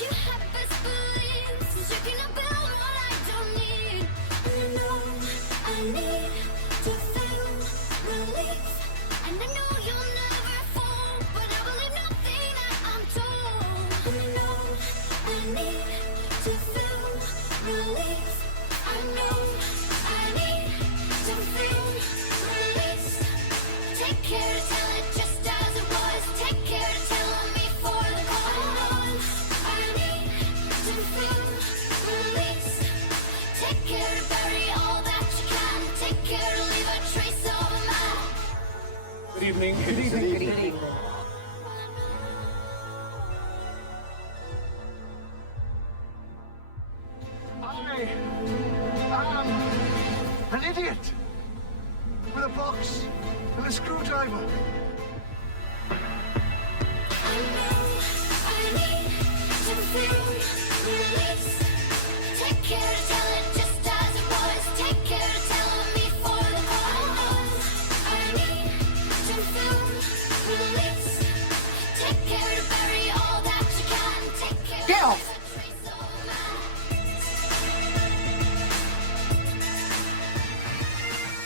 You have best believe, 'cause you cannot build what I don't need. And I know I need to feel relief. And I know you'll never fall, but I believe nothing that I'm told. And I know I need to feel relief. I know I need to feel release. Take care to tell it just as it was. Take care to tell me for the call. I need to feel release. Take care to bury all that you can. Take care to leave a trace of my. Good evening. Good evening. I am an idiot with a box and a screwdriver. I know I need to feel release. Take care to tell it just as it was. Take care to tell me for the cause. I need to feel release. Take care to bury all that you can. Take care. Get off!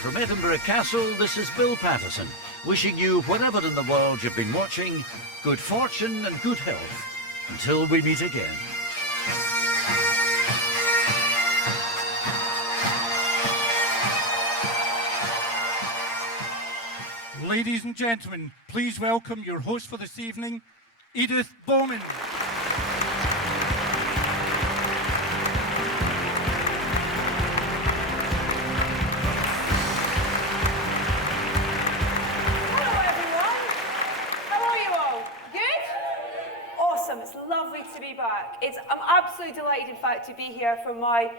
From Edinburgh Castle, this is Bill Patterson, wishing you, wherever in the world you've been watching, good fortune and good health. Until we meet again. Ladies and gentlemen, please welcome your host for this evening, Edith Bowman. It's lovely to be back. I'm absolutely delighted, in fact, to be here for my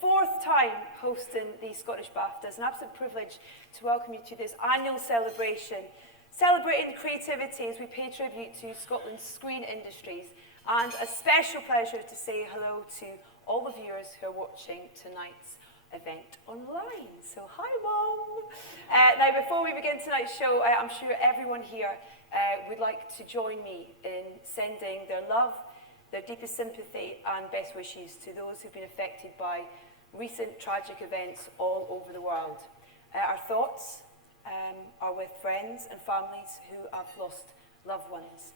4th time hosting the Scottish BAFTA. It's an absolute privilege to welcome you to this annual celebration, celebrating creativity as we pay tribute to Scotland's screen industries, and a special pleasure to say hello to all the viewers who are watching tonight's event online. So, hi, Mum. Now, before we begin tonight's show, I'm sure everyone here would like to join me in sending their love, their deepest sympathy and best wishes to those who've been affected by recent tragic events all over the world. Our thoughts are with friends and families who have lost loved ones.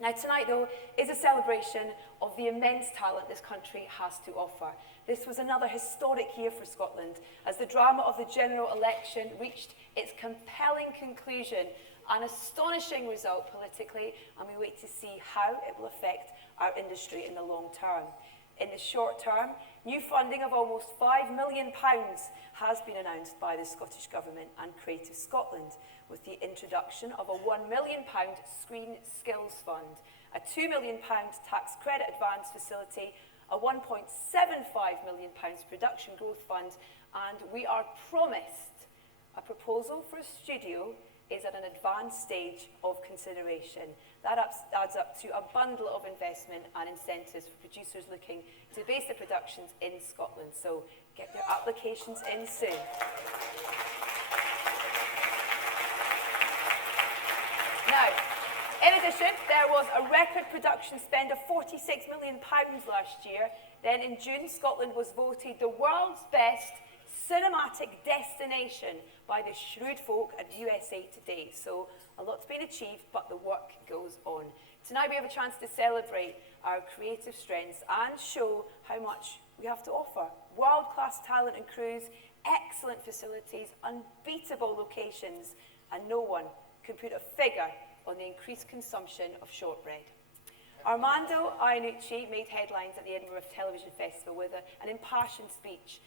Now, tonight, though, is a celebration of the immense talent this country has to offer. This was another historic year for Scotland as the drama of the general election reached its compelling conclusion, an astonishing result politically, and we wait to see how it will affect our industry in the long term. In the short term, new funding of almost £5 million has been announced by the Scottish Government and Creative Scotland, with the introduction of a £1 million Screen Skills Fund, a £2 million tax credit advance facility, a £1.75 million production growth fund, and we are promised a proposal for a studio is at an advanced stage of consideration. That adds up to a bundle of investment and incentives for producers looking to base their productions in Scotland. So get their applications in soon. Now, in addition, there was a record production spend of £46 million last year. Then in June, Scotland was voted the world's best cinematic destination by the shrewd folk at USA Today. So a lot's been achieved, but the work goes on. Tonight we have a chance to celebrate our creative strengths and show how much we have to offer. World-class talent and crews, excellent facilities, unbeatable locations, and no one can put a figure on the increased consumption of shortbread. Armando Iannucci made headlines at the Edinburgh Television Festival with an impassioned speech,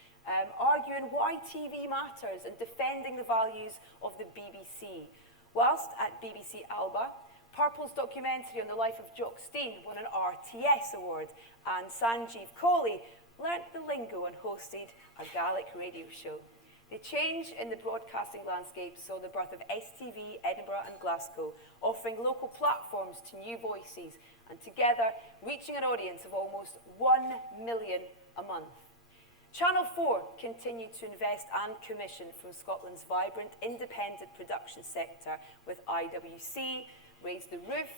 arguing why TV matters and defending the values of the BBC. Whilst at BBC Alba, Purple's documentary on the life of Jock Stein won an RTS award, and Sanjeev Kohli learnt the lingo and hosted a Gaelic radio show. The change in the broadcasting landscape saw the birth of STV, Edinburgh and Glasgow, offering local platforms to new voices, and together reaching an audience of almost 1 million a month. Channel 4 continued to invest and commission from Scotland's vibrant independent production sector with IWC, Raise the Roof,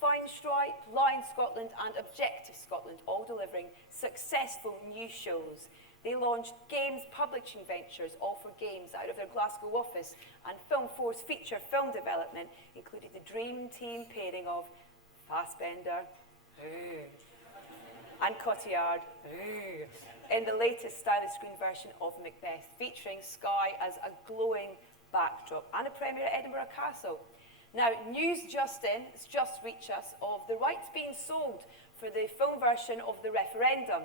Find Orange Stripe, Lion Scotland and Objective Scotland, all delivering successful new shows. They launched Games Publishing Ventures, all for games, out of their Glasgow office, and Film 4's feature film development included the dream team pairing of Fassbender and Cotillard in the latest stylish screen version of Macbeth, featuring Sky as a glowing backdrop, and a premiere at Edinburgh Castle. Now, news just in, it's just reached us, of the rights being sold for the film version of the referendum.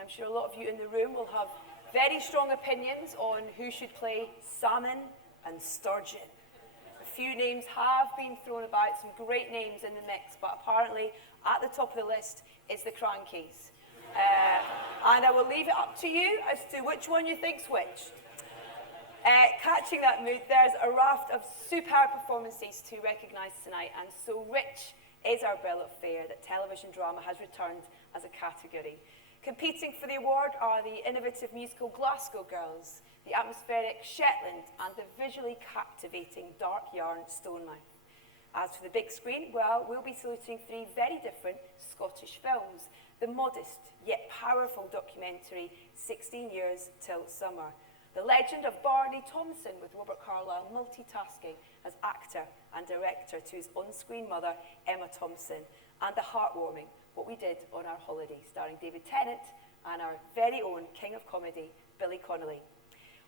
I'm sure a lot of you in the room will have very strong opinions on who should play Salmon and Sturgeon. A few names have been thrown about, some great names in the mix, but apparently at the top of the list is the Crankies. And I will leave it up to you as to which one you think's which. Catching that mood, there's a raft of superb performances to recognise tonight, and so rich is our bill of fare that television drama has returned as a category. Competing for the award are the innovative musical Glasgow Girls, the atmospheric Shetland, and the visually captivating dark yarn Stonemouth. As for the big screen, well, we'll be saluting three very different Scottish films. The modest yet powerful documentary 16 Years Till Summer. The legend of Barney Thompson, with Robert Carlyle multitasking as actor and director to his on-screen mother, Emma Thompson, and the heartwarming What We Did on Our Holiday, starring David Tennant and our very own king of comedy, Billy Connolly.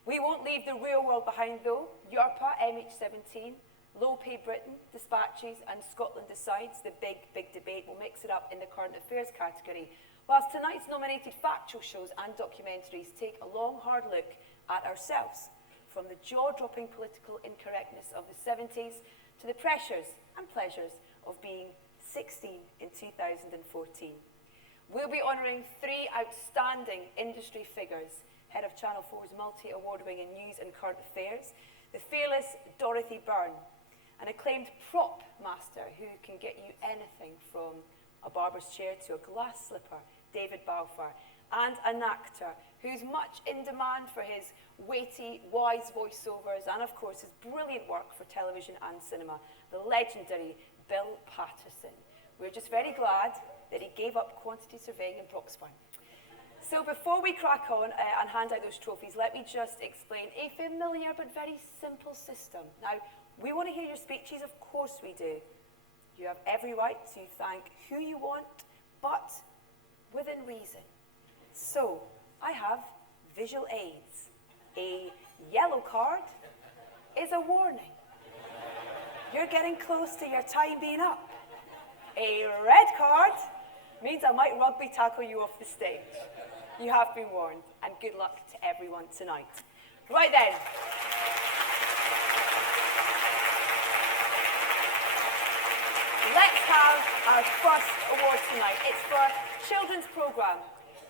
We won't leave the real world behind though. Yorpa, MH17, Low Pay Britain, Dispatches, and Scotland Decides, the big debate, will mix it up in the current affairs category, whilst tonight's nominated factual shows and documentaries take a long, hard look at ourselves, from the jaw-dropping political incorrectness of the 70s to the pressures and pleasures of being 16 in 2014. We'll be honouring three outstanding industry figures: head of Channel 4's multi-award-winning news and current affairs, the fearless Dorothy Byrne, an acclaimed prop master who can get you anything from a barber's chair to a glass slipper, David Balfour, and an actor who's much in demand for his weighty, wise voiceovers and, of course, his brilliant work for television and cinema, the legendary Bill Patterson. We're just very glad that he gave up quantity surveying in Broxburn. So before we crack on and hand out those trophies, let me just explain a familiar but very simple system. Now, we want to hear your speeches, of course we do. You have every right to thank who you want, but within reason. So, I have visual aids. A yellow card is a warning. You're getting close to your time being up. A red card means I might rugby tackle you off the stage. You have been warned, and good luck to everyone tonight. Right then. Let's have our first award tonight. It's for children's programme.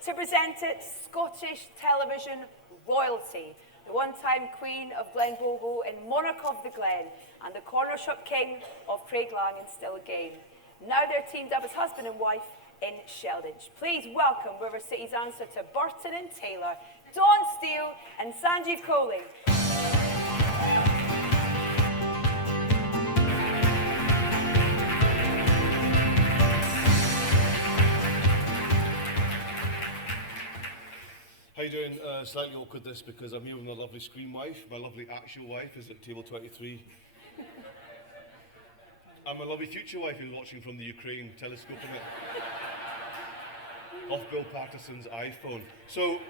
To present it, Scottish television royalty, the one-time Queen of Glenbogle and Monarch of the Glen, and the corner shop king of Craiglang and Stillgame. Now they're teamed up as husband and wife in Shelditch. Please welcome River City's answer to Burton and Taylor, Dawn Steele and Sanjeev Kohli. How you doing? Slightly awkward this because I'm here with my lovely screen wife. My lovely actual wife is at table 23. And my lovely future wife who's watching from the Ukraine, telescoping it off Bill Patterson's iPhone. So,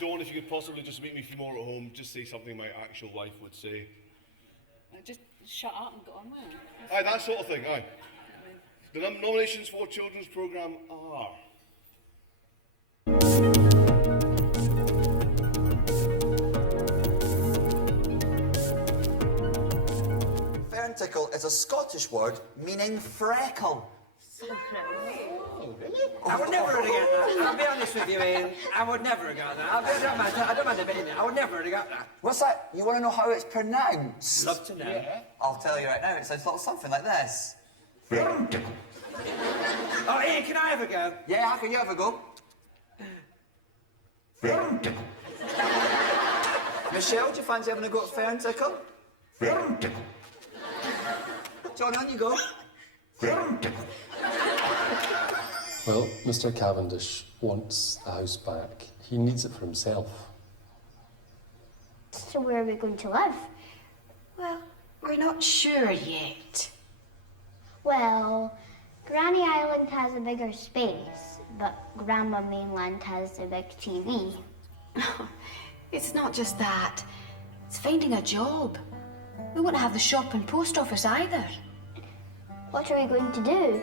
Dawn, if you could possibly just make me feel more at home, just say something my actual wife would say. Just shut up and go on with it. Aye, that sort of thing, aye. The nominations for children's programme are... Ferntickle is a Scottish word meaning freckle. I would never have got that. I'll be honest with you, Ian. I would never have got that. I don't mind admitting it. I would never have got that. What's that? You want to know how it's pronounced? Love to know. Yeah. I'll tell you right now. It sounds a little something like this. Oh, Ian, can I have a go? Yeah, how can you have a go? Michelle, do you fancy having a go at Ferntickle? John, on you go. Well, Mr. Cavendish wants the house back. He needs it for himself. So where are we going to live? Well, we're not sure yet. Well, Granny Island has a bigger space, but Grandma Mainland has a big TV. It's not just that. It's finding a job. We won't have the shop and post office either. What are we going to do?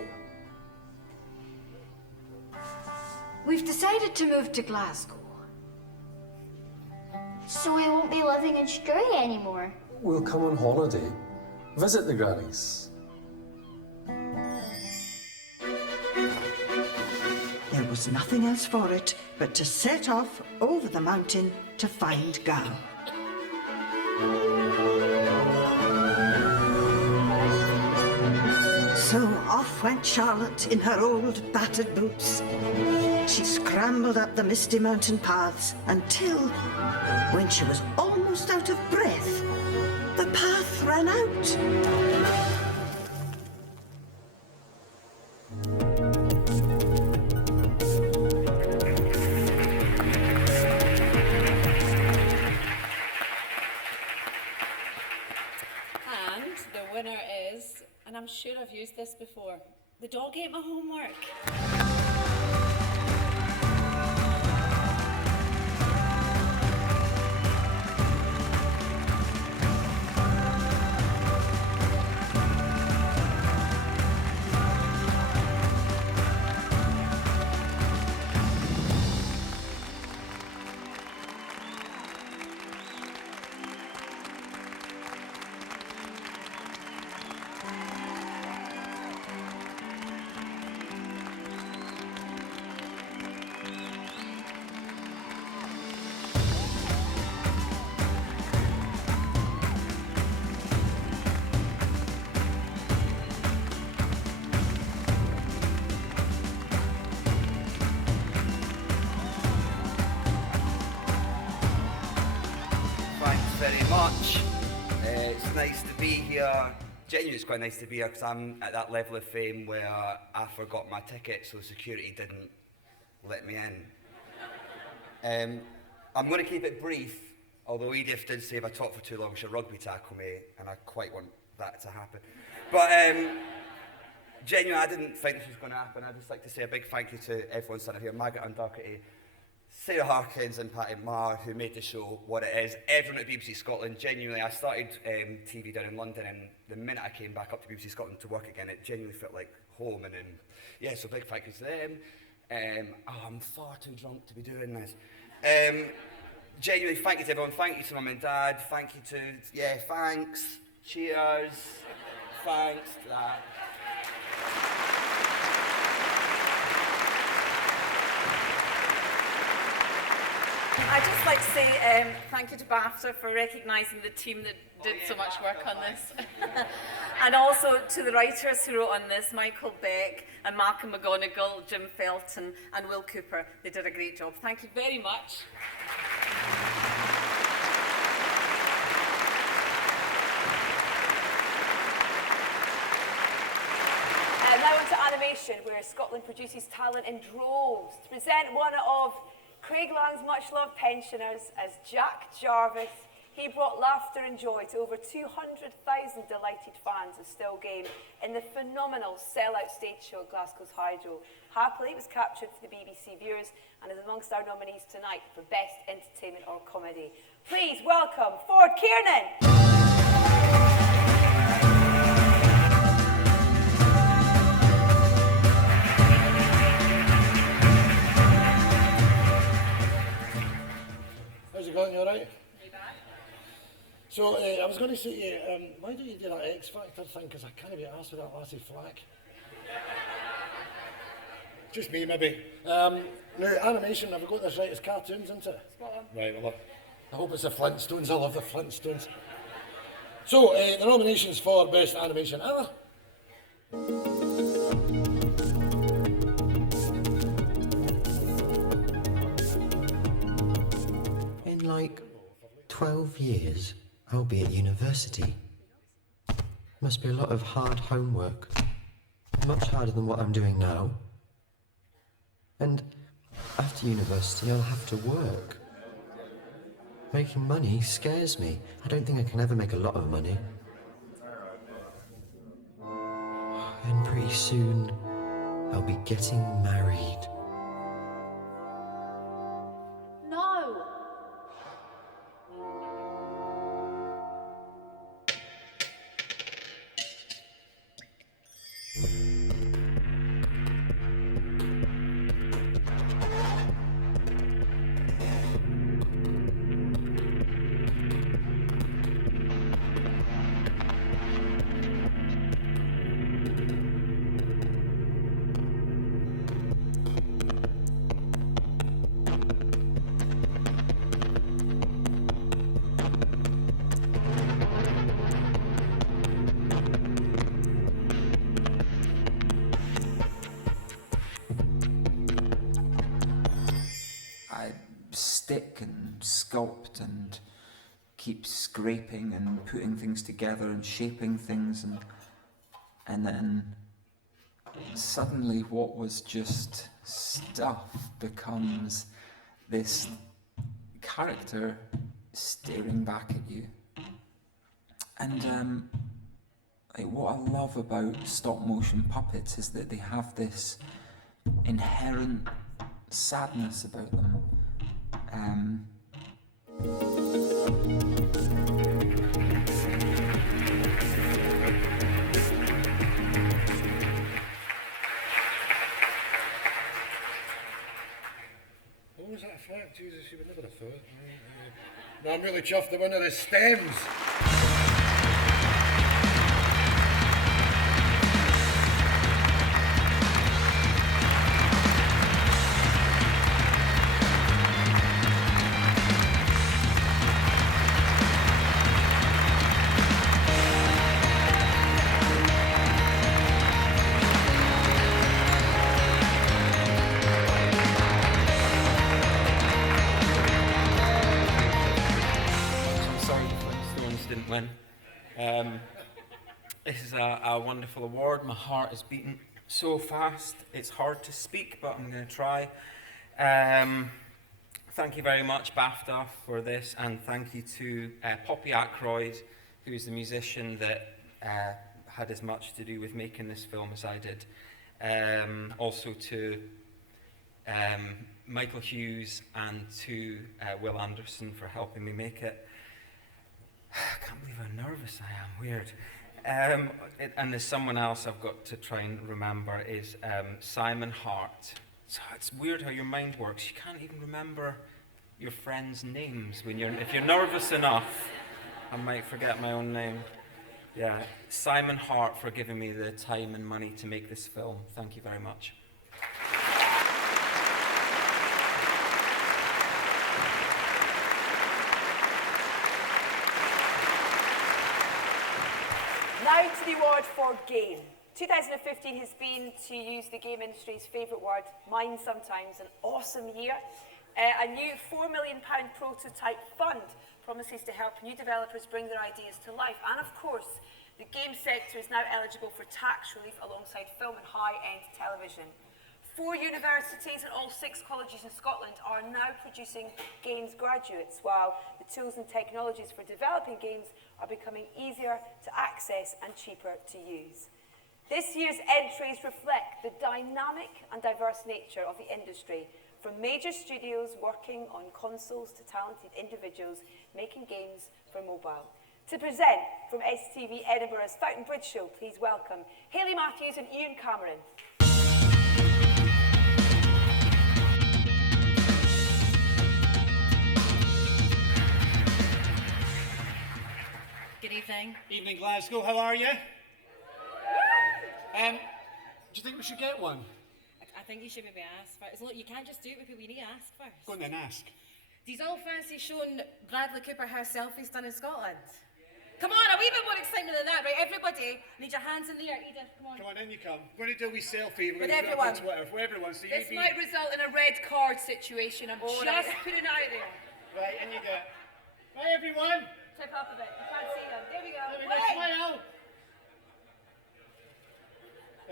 We've decided to move to Glasgow. So we won't be living in Stray anymore. We'll come on holiday, visit the grannies. There was nothing else for it but to set off over the mountain to find Gunn. So off went Charlotte in her old battered boots. She scrambled up the misty mountain paths until, when she was almost out of breath, the path ran out. And the winner is, and I'm sure I've used this before, the dog ate my homework. Very much. It's nice to be here. Genuinely, it's quite nice to be here because I'm at that level of fame where I forgot my ticket, so security didn't let me in. I'm going to keep it brief, although Edith did say if I talk for too long, she'll rugby tackle me, and I quite want that to happen. But genuinely, I didn't think this was going to happen. I'd just like to say a big thank you to everyone standing here, Margaret Undarkety, Sarah Harkins and Patty Marr, who made the show what it is. Everyone at BBC Scotland, genuinely, I started TV down in London, and the minute I came back up to BBC Scotland to work again, it genuinely felt like home. And yeah, so big thank you to them. I'm far too drunk to be doing this. Genuinely, thank you to everyone. Thank you to Mum and Dad. Thank you to, yeah, thanks. Cheers. Thanks to that. I'd just like to say thank you to BAFTA for recognising the team that did so much work on this. And also to the writers who wrote on this, Michael Beck and Malcolm McGonigal, Jim Felton and Will Cooper. They did a great job. Thank you very much. Now on to animation, where Scotland produces talent in droves. To present one of Craigland's much-loved pensioners as Jack Jarvis, he brought laughter and joy to over 200,000 delighted fans of Still Game in the phenomenal sell-out stage show at Glasgow's Hydro. Happily, it was captured for the BBC viewers and is amongst our nominees tonight for Best Entertainment or Comedy. Please welcome Ford Kiernan. How's it going? You all right? So, I was going to say to you, why don't you do that X Factor thing, because I can't be arsed with that lassie Flack. Just me, maybe. Now, animation, have we got this right? It's cartoons, isn't it? Spot on. Right, well, I hope it's the Flintstones. I love the Flintstones. So, the nominations for Best Animation are... In like 12 years, I'll be at university. Must be a lot of hard homework. Much harder than what I'm doing now. And after university, I'll have to work. Making money scares me. I don't think I can ever make a lot of money. And pretty soon, I'll be getting married. No! Stick and sculpt and keep scraping and putting things together and shaping things, and then suddenly what was just stuff becomes this character staring back at you. And like, what I love about stop motion puppets is that they have this inherent sadness about them. What was that effect? Jesus, you would never have thought. No, I'm really chuffed the winner is stems. Win. This is a wonderful award. My heart is beating so fast it's hard to speak, but I'm going to try. Thank you very much, BAFTA, for this, and thank you to Poppy Ackroyd, who's the musician that had as much to do with making this film as I did. Also to Michael Hughes and to Will Anderson for helping me make it. I can't believe how nervous I am, weird. And there's someone else I've got to try and remember is Simon Hart. So it's weird how your mind works. You can't even remember your friends' names when if you're nervous enough. I might forget my own name. Yeah, Simon Hart for giving me the time and money to make this film. Thank you very much. Now to the award for game. 2015 has been, to use the game industry's favourite word, mine sometimes, an awesome year. A new £4 million prototype fund promises to help new developers bring their ideas to life. And of course, the game sector is now eligible for tax relief alongside film and high-end television. 4 universities and all 6 colleges in Scotland are now producing games graduates, while the tools and technologies for developing games are becoming easier to access and cheaper to use. This year's entries reflect the dynamic and diverse nature of the industry, from major studios working on consoles to talented individuals making games for mobile. To present from STV Edinburgh's Fountain Bridge Show, please welcome Hayley Matthews and Ian Cameron. Good evening. Evening, Glasgow. How are you? Do you think we should get one? I think you should maybe ask first. Look, you can't just do it with people, you need to ask first. Go on then, ask. Do you all fancy showing Bradley Cooper her selfies done in Scotland? Come on, a wee bit more excitement than that, right? Everybody, need your hands in the air. Edith, come on. Come on, in you come. We're going to do a wee selfie. We're With going to put it on everyone. Twitter for everyone. So This might result in a red card situation. I'm just putting it out there. Right, and you go. Bye, everyone. Tip up a bit. You can't see them. There we go. There we go. Smile.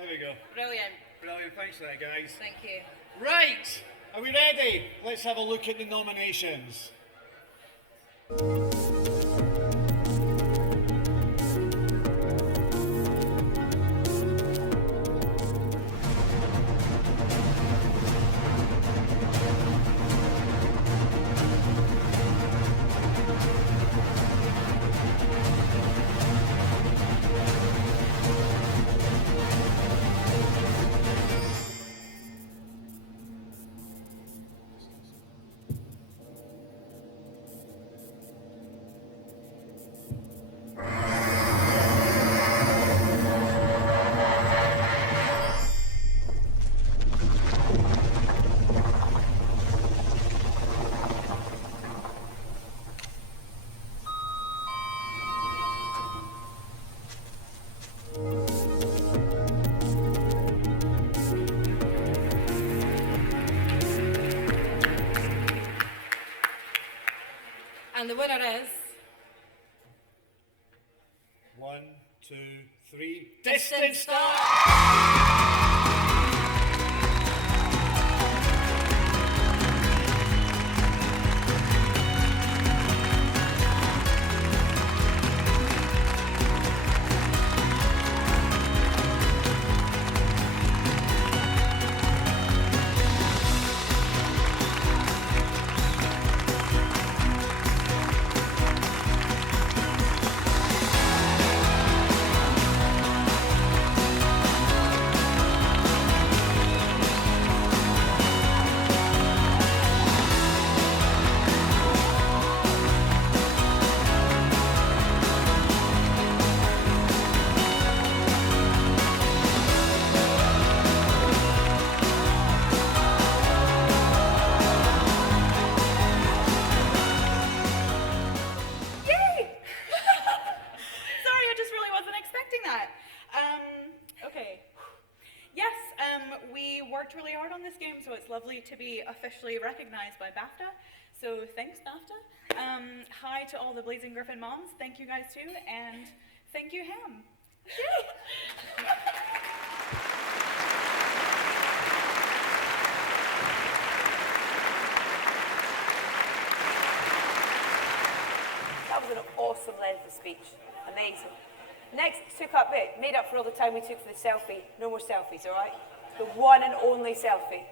There we go. Brilliant. Brilliant, thanks for that, guys. Thank you. Right, are we ready? Let's have a look at the nominations. And the winner is... 1, 2, 3. Distant Star! Really hard on this game, so it's lovely to be officially recognised by BAFTA. So thanks, BAFTA. Hi to all the Blazing Griffin moms. Thank you guys too, and thank you, Ham. Yay! That was an awesome length of speech. Amazing. Next, made up for all the time we took for the selfie. No more selfies, all right? The one and only selfie.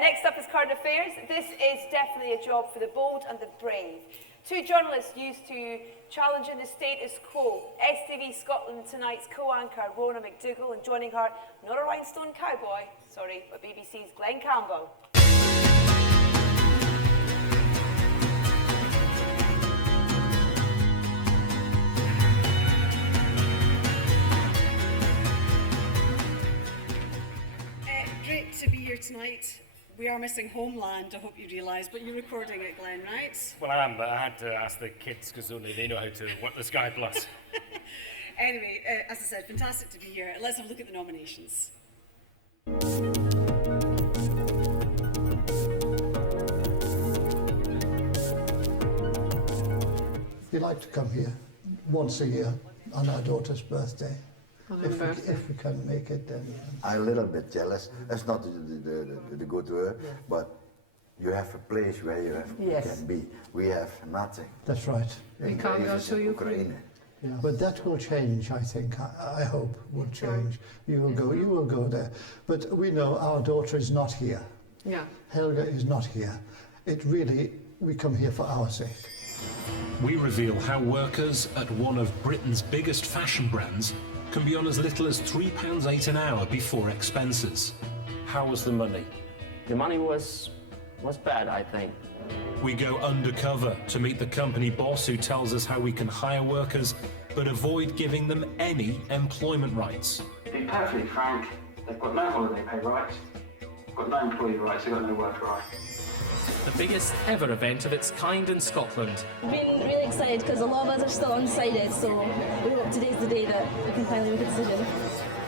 Next up is current affairs. This is definitely a job for the bold and the brave. Two journalists used to challenging the status quo. STV Scotland Tonight's co-anchor Rona McDougall, and joining her, not a rhinestone cowboy, sorry, but BBC's Glenn Campbell. Great to be here tonight. We are missing Homeland, I hope you realise, but you're recording it, Glenn, right? Well, I am, but I had to ask the kids because only they know how to work the Sky Plus. Anyway, as I said, fantastic to be here. Let's have a look at the nominations. We like to come here once a year on our daughter's birthday. If we can make it, then... I'm a little bit jealous. That's not the good word, but you have a place where you can be. We have nothing. That's right. We can't go to Ukraine. Yeah, but that will change, I think. I hope will change. You will go there. But we know our daughter is not here. Yeah. Helga is not here. We come here for our sake. We reveal how workers at one of Britain's biggest fashion brands can be on as little as £3.08 an hour before expenses. How was the money? The money was bad, I think. We go undercover to meet the company boss who tells us how we can hire workers but avoid giving them any employment rights. To be perfectly frank, they've got no holiday pay rights, they've got no employee rights, they've got no worker rights. The biggest ever event of its kind in Scotland. We've been really excited because a lot of us are still undecided, so we hope today's the day that we can finally make a decision.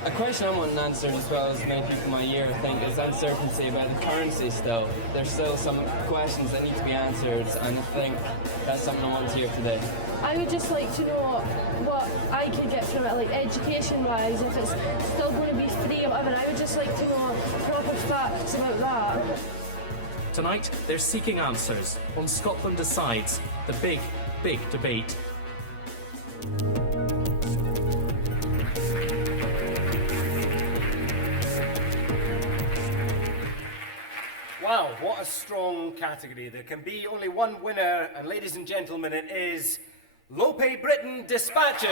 A question I'm wanting answered as well as many people in my year think is uncertainty about the currency still. There's still some questions that need to be answered, and I think that's something I want to hear today. I would just like to know what I could get from it, like education-wise, if it's still going to be free or whatever. I would just like to know proper facts about that. Tonight, they're seeking answers on Scotland Decides, the big, big debate. Wow, what a strong category. There can be only one winner, and ladies and gentlemen, it is Low Pay Britain Dispatches.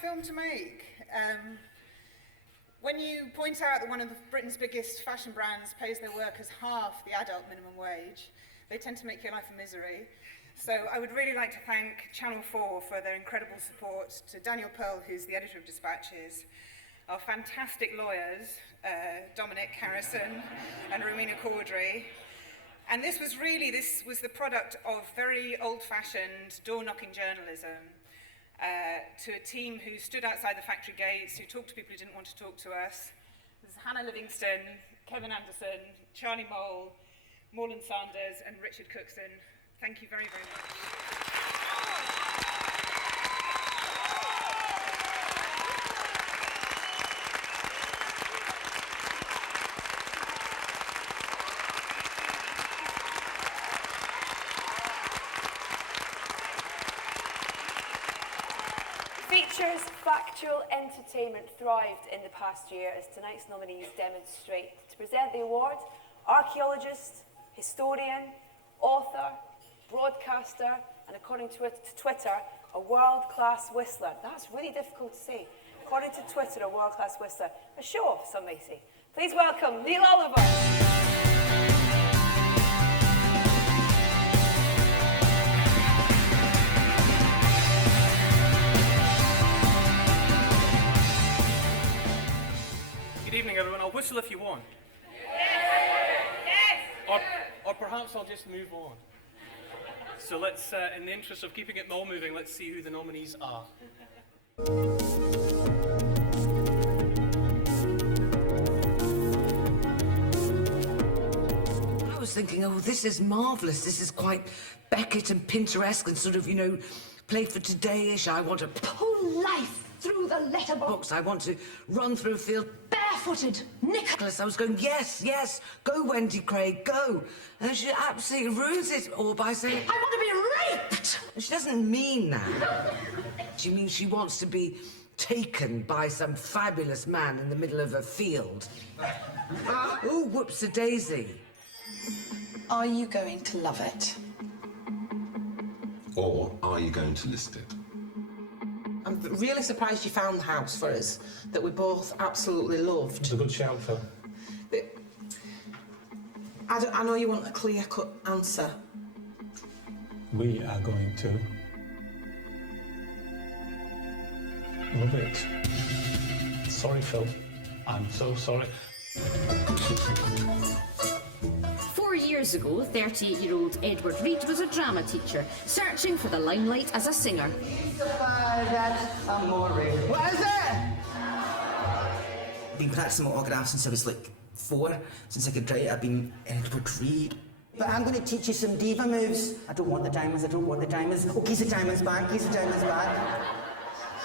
Film to make. When you point out that one of Britain's biggest fashion brands pays their workers half the adult minimum wage, they tend to make your life a misery. So I would really like to thank Channel 4 for their incredible support, to Daniel Pearl, who's the editor of Dispatches, our fantastic lawyers, Dominic Harrison and Rowena Caudry. And this was the product of very old-fashioned door-knocking journalism. To a team who stood outside the factory gates, who talked to people who didn't want to talk to us. There's Hannah Livingston, Kevin Anderson, Charlie Mole, Morland Sanders, and Richard Cookson. Thank you very, very much. Features factual entertainment thrived in the past year, as tonight's nominees demonstrate. To present the award, archaeologist, historian, author, broadcaster, and according to Twitter, a world-class whistler. That's really difficult to say. According to Twitter, a world-class whistler. A show-off, some may say. Please welcome Neil Oliver. Good evening, everyone. I'll whistle if you want. Yes. Or perhaps I'll just move on. So let's, in the interest of keeping it all moving, let's see who the nominees are. I was thinking, oh, this is marvellous. This is quite Beckett and Pinteresque and sort of, you know, play for today-ish. I want to pull life through the letterbox. I want to run through a field barefooted. Nicholas, I was going, yes, yes, go Wendy Craig, go. And she absolutely ruins it all by saying, I want to be raped. She doesn't mean that. She means she wants to be taken by some fabulous man in the middle of a field. Oh, whoops-a-daisy. Are you going to love it? Or are you going to list it? I'm really surprised you found the house for us that we both absolutely loved. It's a good shout, Phil. I know you want a clear-cut answer. We are going to love it. Sorry, Phil. I'm so sorry. 4 years ago, 38-year-old Edward Reed was a drama teacher, searching for the limelight as a singer. What is it? I've been practicing my autograph since I was like 4, since I could write. I've been Edward Reed. But I'm going to teach you some diva moves. I don't want the diamonds, I don't want the diamonds. Oh, keep the diamonds back, keep the diamonds back.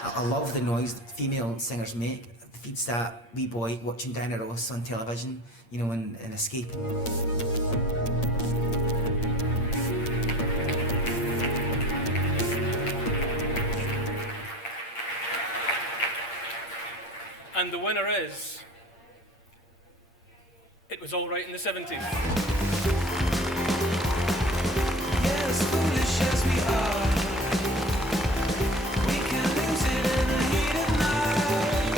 I love the noise that female singers make. It feeds that wee boy watching Diana Ross on television, you know, and escaping. And the winner is... It Was All Right in the 70s. As foolish as we are, we can lose it in the heat of night.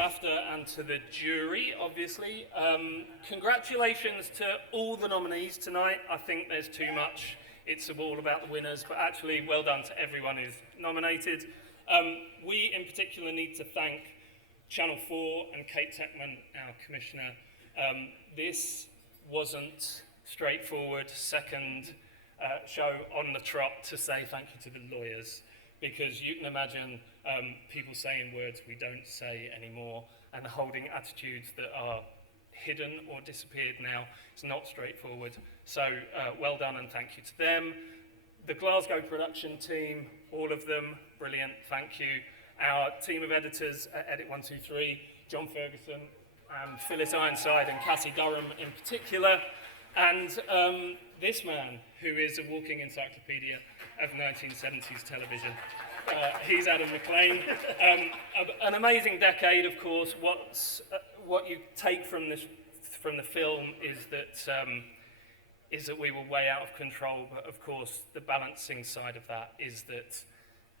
BAFTA and to the jury, obviously. Congratulations to all the nominees tonight. I think there's too much. It's all about the winners, but actually well done to everyone who's nominated. We in particular need to thank Channel 4 and Kate Techman, our commissioner. This wasn't straightforward second show on the trot to say thank you to the lawyers, because you can imagine people saying words we don't say anymore and holding attitudes that are hidden or disappeared now. It's not straightforward. So well done and thank you to them. The Glasgow production team, all of them, brilliant, thank you. Our team of editors at Edit 123, John Ferguson, Phyllis Ironside and Cassie Durham in particular, and this man who is a walking encyclopedia of 1970s television. He's Adam McLean. An amazing decade, of course. What you take from the film is that we were way out of control, but of course the balancing side of that is that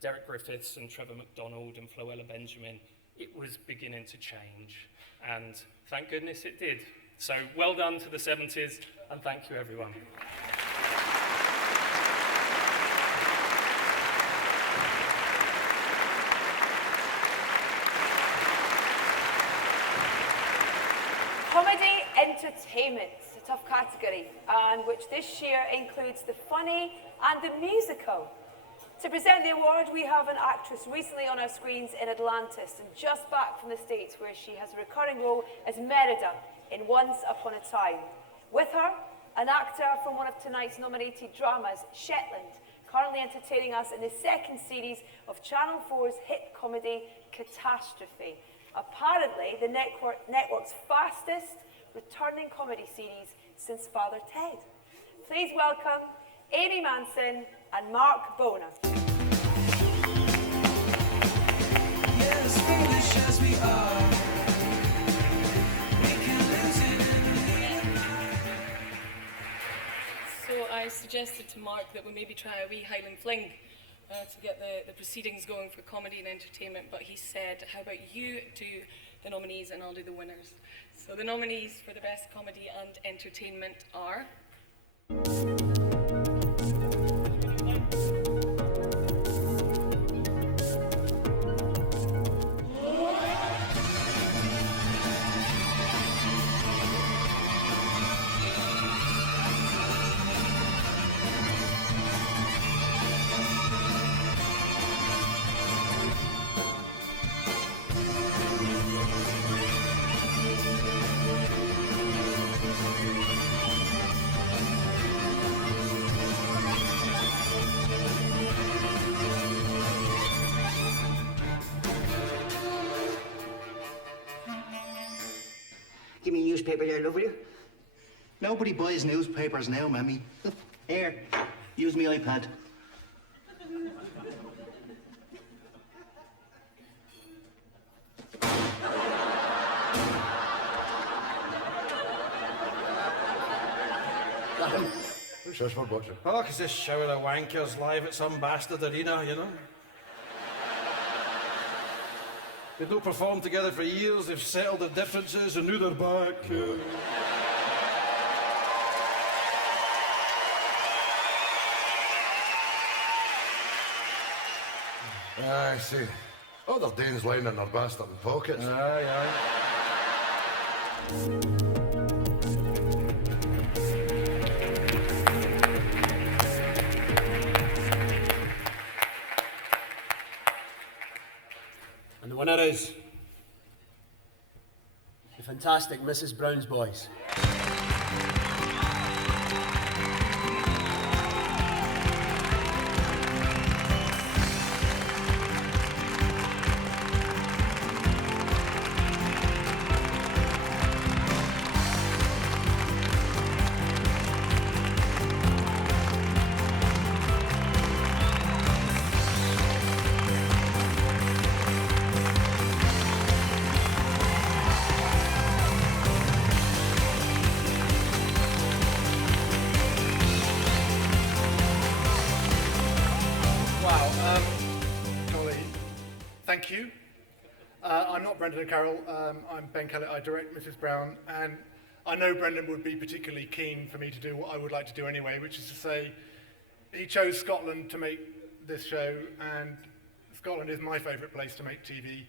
Derek Griffiths and Trevor McDonald and Floella Benjamin, it was beginning to change, and thank goodness it did. So well done to the 70s, and thank you everyone. Comedy entertainment, a tough category, and which this year includes the funny and the musical. To present the award, we have an actress recently on our screens in Atlantis and just back from the States, where she has a recurring role as Merida in Once Upon a Time. With her, an actor from one of tonight's nominated dramas, Shetland, currently entertaining us in the second series of Channel 4's hit comedy, Catastrophe. Apparently, the network's fastest returning comedy series since Father Ted. Please welcome Amy Manson and Mark Bona. Yes, foolish as we are, we can lose it in the night. So I suggested to Mark that we maybe try a wee Highland fling to get the proceedings going for comedy and entertainment, but he said, how about you do the nominees and I'll do the winners. So the nominees for the best comedy and entertainment are... Give me a newspaper there, love, will you? Nobody buys newspapers now, Mammy. Here, use me iPad. Who's this for, Butcher? Oh, 'cause this shower of wankers live at some bastard arena, you know? They've not performed together for years, they've settled their differences, and now they're back. I see. Other Danes lying in their bastard pockets. Aye, aye. And the winner is the fantastic Mrs. Brown's Boys. Thank you. I'm not Brendan and Carol. I'm Ben Kellett. I direct Mrs. Brown, and I know Brendan would be particularly keen for me to do what I would like to do anyway, which is to say he chose Scotland to make this show, and Scotland is my favourite place to make TV.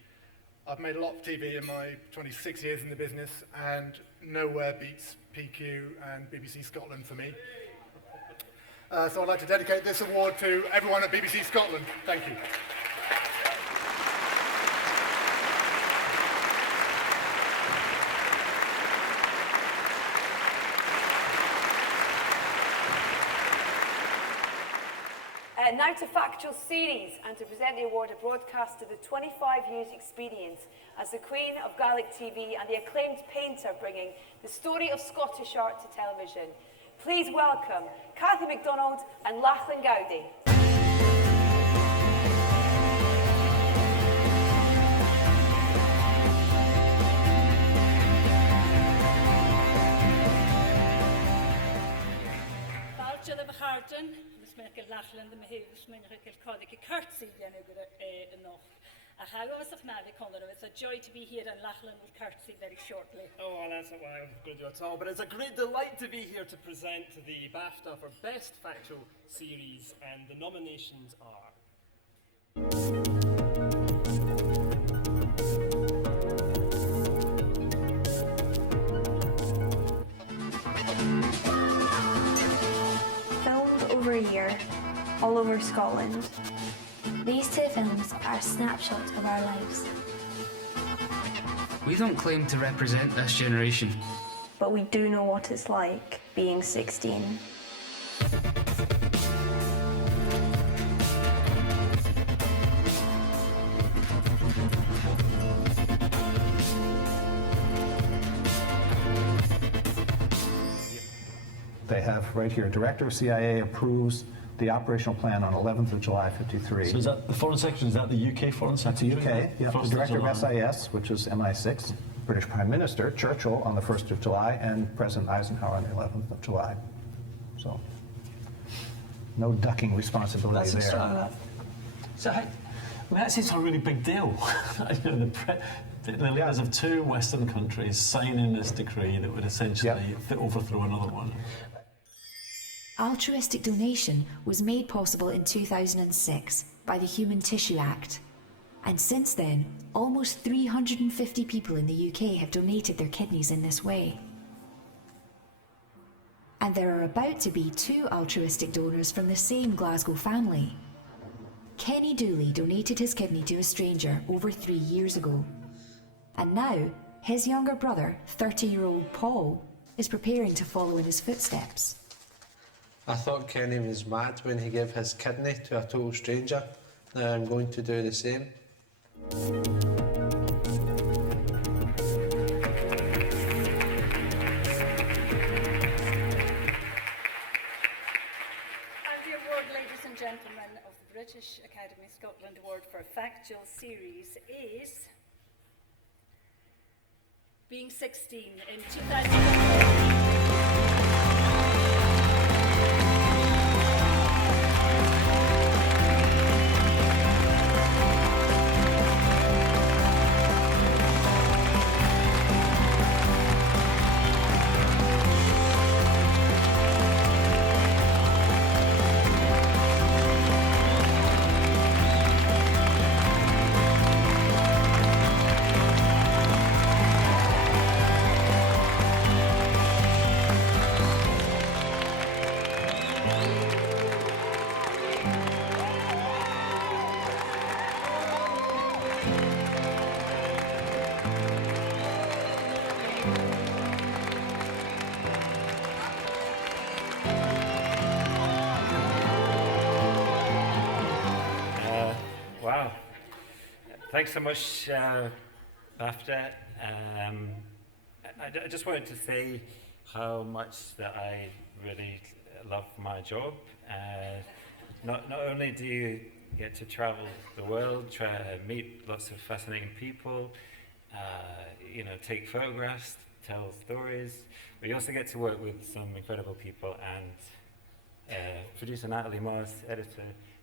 I've made a lot of TV in my 26 years in the business, and nowhere beats PQ and BBC Scotland for me. So I'd like to dedicate this award to everyone at BBC Scotland. Thank you. Now to Factual Series, and to present the award, a broadcast to the 25 years experience as the Queen of Gaelic TV and the acclaimed painter bringing the story of Scottish art to television. Please welcome Cathy MacDonald and Lachlan Gowdy. Lachlan the Mahus Minrikel Kodik Kurtzi enough. It's a joy to be here, and Lachlan will curtsy very shortly. Oh, well, that's not why I'm going to do at all, but it's a great delight to be here to present the BAFTA for Best Factual Series, and the nominations are... Over a year, all over Scotland. These two films are snapshots of our lives. We don't claim to represent this generation. But we do know what it's like being 16. They have right here, Director of CIA approves the operational plan on 11th of July, 53. So is that the Foreign Secretary, is that the UK Foreign Secretary? That's the UK, yeah. The Director of SIS, which is MI6, British Prime Minister, Churchill on the 1st of July, and President Eisenhower on the 11th of July. So, no ducking responsibility That's there. So, I mean, that seems a really big deal. You know, the leaders of two Western countries signing this decree that would essentially overthrow another one. Altruistic donation was made possible in 2006 by the Human Tissue Act. And since then, almost 350 people in the UK have donated their kidneys in this way. And there are about to be 2 altruistic donors from the same Glasgow family. Kenny Dooley donated his kidney to a stranger over 3 years ago. And now, his younger brother, 30-year-old Paul, is preparing to follow in his footsteps. I thought Kenny was mad when he gave his kidney to a total stranger. Now I'm going to do the same. And the award, ladies and gentlemen, of the British Academy Scotland Award for Factual Series is... Being 16 in 2000. Wow. Thanks so much, BAFTA. I just wanted to say how much that I really love my job. Not only do you get to travel the world, try to meet lots of fascinating people, you know, take photographs, tell stories, but you also get to work with some incredible people, and producer Natalie Moss, editor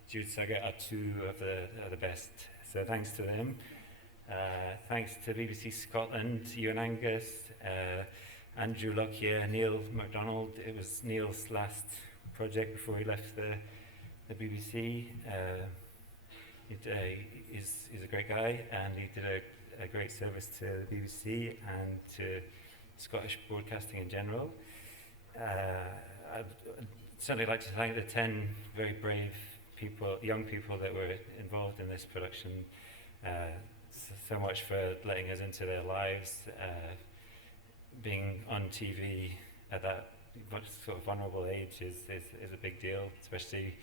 Jude Suggett are two of the best. So thanks to them. Thanks to BBC Scotland, Ewan Angus, Andrew Lockyer, Neil MacDonald. It was Neil's last project before he left the BBC. He's a great guy, and he did a great service to the BBC and to Scottish broadcasting in general. I'd certainly like to thank the 10 very brave people, young people that were involved in this production. So much for letting us into their lives. Being on TV at that sort of vulnerable age is a big deal, especially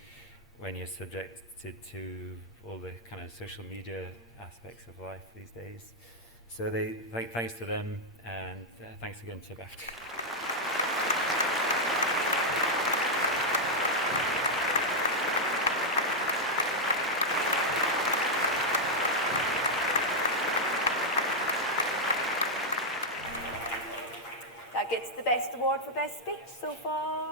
when you're subjected to all the kind of social media aspects of life these days. So thanks to them, and thanks again to BAFTA. That gets the best award for best speech so far.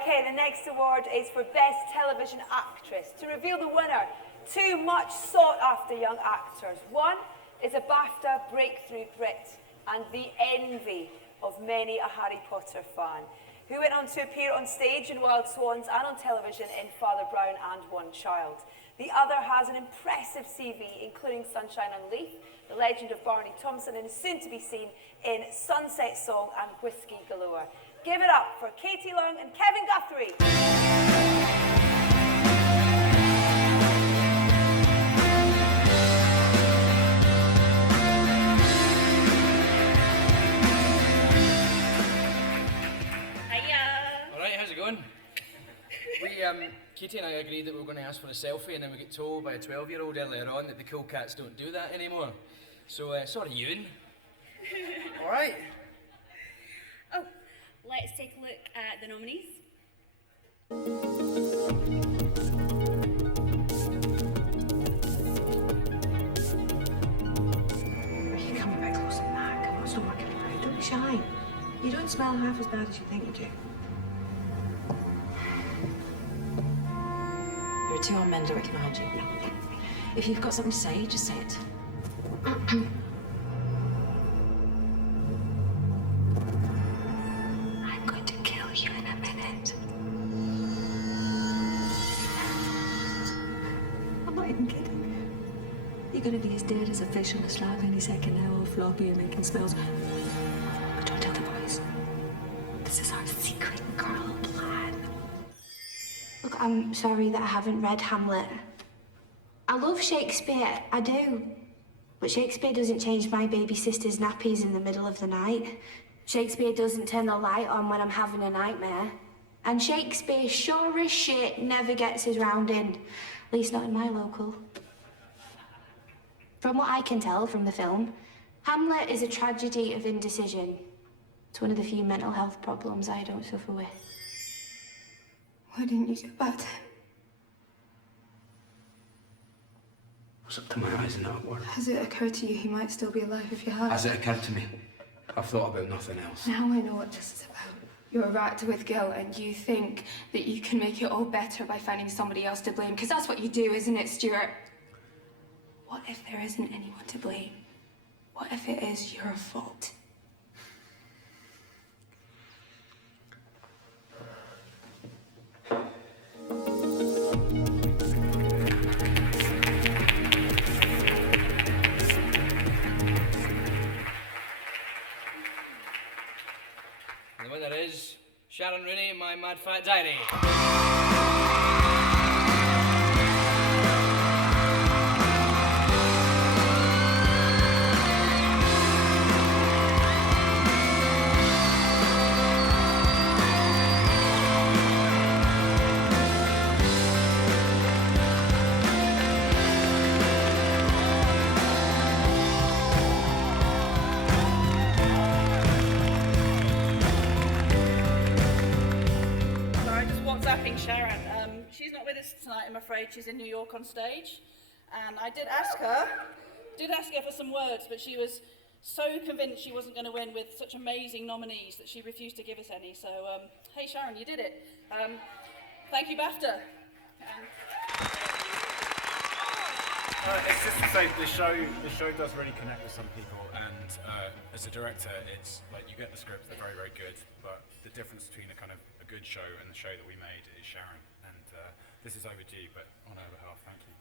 Okay, the next award is for Best Television Actress. To reveal the winner, two much sought after young actors. One is a BAFTA breakthrough Brit and the envy of many a Harry Potter fan, who went on to appear on stage in Wild Swans and on television in Father Brown and One Child. The other has an impressive CV, including Sunshine on Leith, The Legend of Barney Thompson, and is soon to be seen in Sunset Song and Whiskey Galore. Give it up for Katie Long and Kevin Guthrie. Alright, how's it going? Katie and I agreed that we were going to ask for a selfie, and then we got told by a 12-year-old earlier on that the cool cats don't do that anymore. So, sorry, Ewan. Alright. Oh, let's take a look at the nominees. You're coming back close than that. Come on, stop working around. Don't be shy. You don't smell half as bad as you think you do. You're too on men to recognise you. If you've got something to say, just say it. I'm going to kill you in a minute. I'm not even kidding. You're going to be as dead as a fish on a slab any second now, all floppy and making spells. But don't tell the boys. This is our secret girl plan. Look, I'm sorry that I haven't read Hamlet. I love Shakespeare, I do. But Shakespeare doesn't change my baby sister's nappies in the middle of the night. Shakespeare doesn't turn the light on when I'm having a nightmare. And Shakespeare sure as shit never gets his round in. At least not in my local. From what I can tell from the film, Hamlet is a tragedy of indecision. It's one of the few mental health problems I don't suffer with. Why didn't you get back to him? What's up to my eyes in that word? Has it occurred to you he might still be alive if you had? Has it occurred to me? I've thought about nothing else. Now I know what this is about. You're racked with guilt and you think that you can make it all better by finding somebody else to blame. Because that's what you do, isn't it, Stuart? What if there isn't anyone to blame? What if it is your fault? And the winner is Sharon Rooney, My Mad Fat Diary. Sharon. She's not with us tonight, I'm afraid. She's in New York on stage. And I did ask her for some words, but she was so convinced she wasn't going to win with such amazing nominees that she refused to give us any. So, hey Sharon, you did it. Thank you, BAFTA. It's just to say the show does really connect with some people, and as a director, it's like you get the scripts, they're very, very good, but the difference between a good show and the show that we made is SHARON, and this is overdue, but on her behalf, thank you.